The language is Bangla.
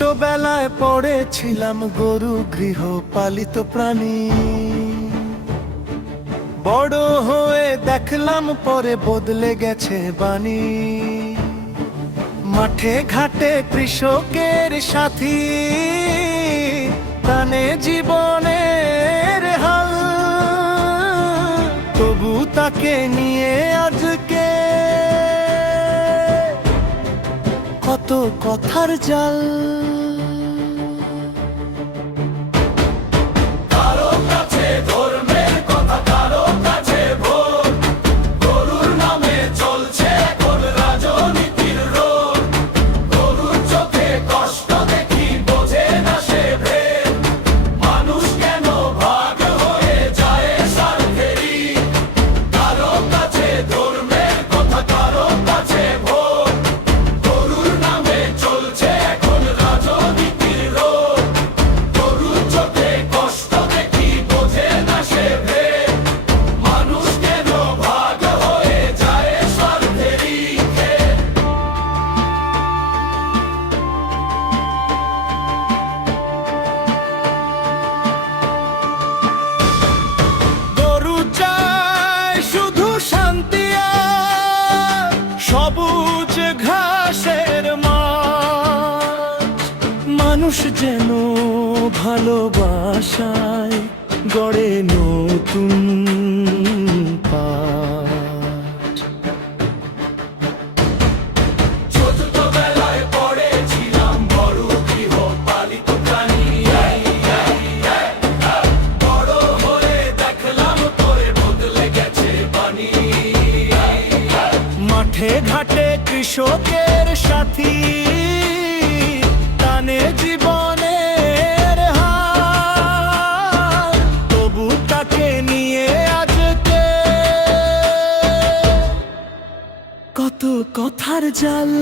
ছোটবেলায় পড়েছিলাম গরু গৃহপালিত প্রাণী, বড় হয়ে দেখলাম পরে বদলে গেছে বাণী। মাঠে ঘাটে কৃষকের সাথী, প্রাণে জীবনের হাল, তবু তাকে নিয়ে আজকে কত কথার জাল। কারো কাছে ধর্মের কথা, কারো কাছে ভোট, গরুর নামে চলছে এখন রাজনীতির রোড। গরুর চোখে কষ্ট দেখি বোঝে না সে ভেদ, মানুষ কেন ভাগ হয়ে যায় স্বার্থেরই। কারো কাছে ধর্মের কথা, কারো কাছে ভোট, গরুর নামে চলছে এখন রাজনীতির রোড। গরুর চোখে কষ্ট দেখি বোঝে না সে ভেদ, মানুষ কেন ভাগ হয়ে যায় স্বার্থেরই খেদ। গরু চায় শুধু শান্তি আর সবুজ ঘাসের মাঠ, মানুষ যেন ভালোবাসায় গড়ে নতুন পাঠ। ছোটবেলায় পড়েছিলাম বড় গৃহপালিত প্রাণী, বড় হয়ে দেখলাম তোরে বদলে গেছে বাণী। মাঠে ঘাটে কৃষকের সাথী, টানে জীবনের হাল, তবু তাকে নিয়ে আজকে কত কথার জাল।